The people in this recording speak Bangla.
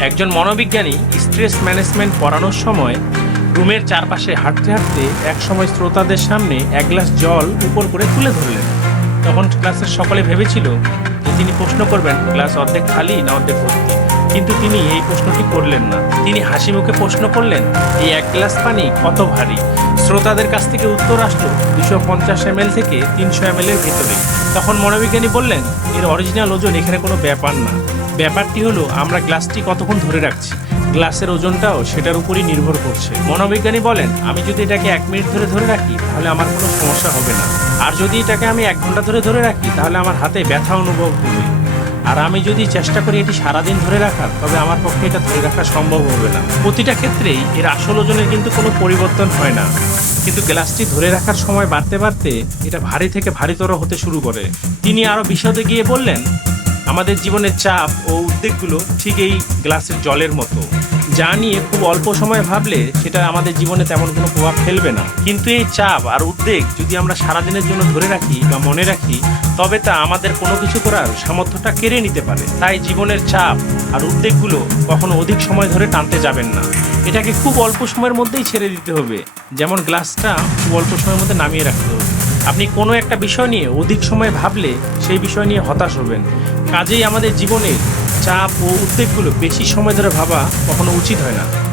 একজন মনোবিজ্ঞানী স্ট্রেস ম্যানেজমেন্ট পড়ানোর সময় রুমের চারপাশে হাঁটতে হাঁটতে একসময় শ্রোতাদের সামনে এক গ্লাস জল উপর করে তুলে ধরলেন। তখন ক্লাসের সকলে ভেবেছিল যে তিনি প্রশ্ন করবেন, গ্লাস অর্ধেক খালি না অর্ধেক ভর্তি? কিন্তু তিনি এই প্রশ্নটি করলেন না। তিনি হাসি মুখে প্রশ্ন করলেন, এই এক গ্লাস পানি কত ভারী? শ্রোতাদের কাছ থেকে উত্তর আসলো দুশো পঞ্চাশ এম থেকে তিনশো এম এর ভেতরে। তখন মনোবিজ্ঞানী বললেন, এর অরিজিনাল ওজন এখানে কোনো ব্যাপার না। ব্যাপারটি হলো, আমরা গ্লাসটি কতক্ষণ ধরে রাখছি? গ্লাসের ওজনটাও সেটার উপরই নির্ভর করছে। মনোবিজ্ঞানী বলেন, আমি যদি এটাকে এক মিনিট ধরে ধরে রাখি, তাহলে আমার কোনো সমস্যা হবে না। আর যদি এটাকে আমি এক ঘণ্টা ধরে ধরে রাখি, তাহলে আমার হাতে ব্যথা অনুভব হবে। আর আমি যদি চেষ্টা করি এটি সারাদিন ধরে রাখার, তবে আমার পক্ষে এটা ধরে রাখা সম্ভব হবে না। প্রতিটা ক্ষেত্রেই এর আসল ওজনের কিন্তু কোনো পরিবর্তন হয় না। কিন্তু গ্লাসটি ধরে রাখার সময় বাড়তে বাড়তে এটা ভারী থেকে ভারীতর হতে শুরু করে। তিনি আরও বিশদে গিয়ে বললেন, আমাদের জীবনের চাপ ও উদ্বেগগুলো ঠিক এই গ্লাসের জলের মতো। যা নিয়ে খুব অল্প সময় ভাবলে সেটা আমাদের জীবনে তেমন কোনো প্রভাব ফেলবে না। কিন্তু এই চাপ আর উদ্বেগ যদি আমরা সারাদিনের জন্য ধরে রাখি বা মনে রাখি, তবে তা আমাদের কোনো কিছু করার সামর্থ্যটা কেড়ে নিতে পারে। তাই জীবনের চাপ আর উদ্বেগগুলো কখনো অধিক সময় ধরে টানতে যাবেন না। এটাকে খুব অল্প সময়ের মধ্যেই ছেড়ে দিতে হবে। যেমন গ্লাসটা খুব অল্প সময়ের মধ্যে নামিয়ে রাখতে হবে। আপনি কোনো একটা বিষয় নিয়ে অধিক সময় ভাবলে সেই বিষয় নিয়ে হতাশ হবেন। কাজেই আমাদের জীবনের চাপ ও উদ্বেগগুলো বেশি সময় ধরে ভাবা কখনো উচিত হয় না।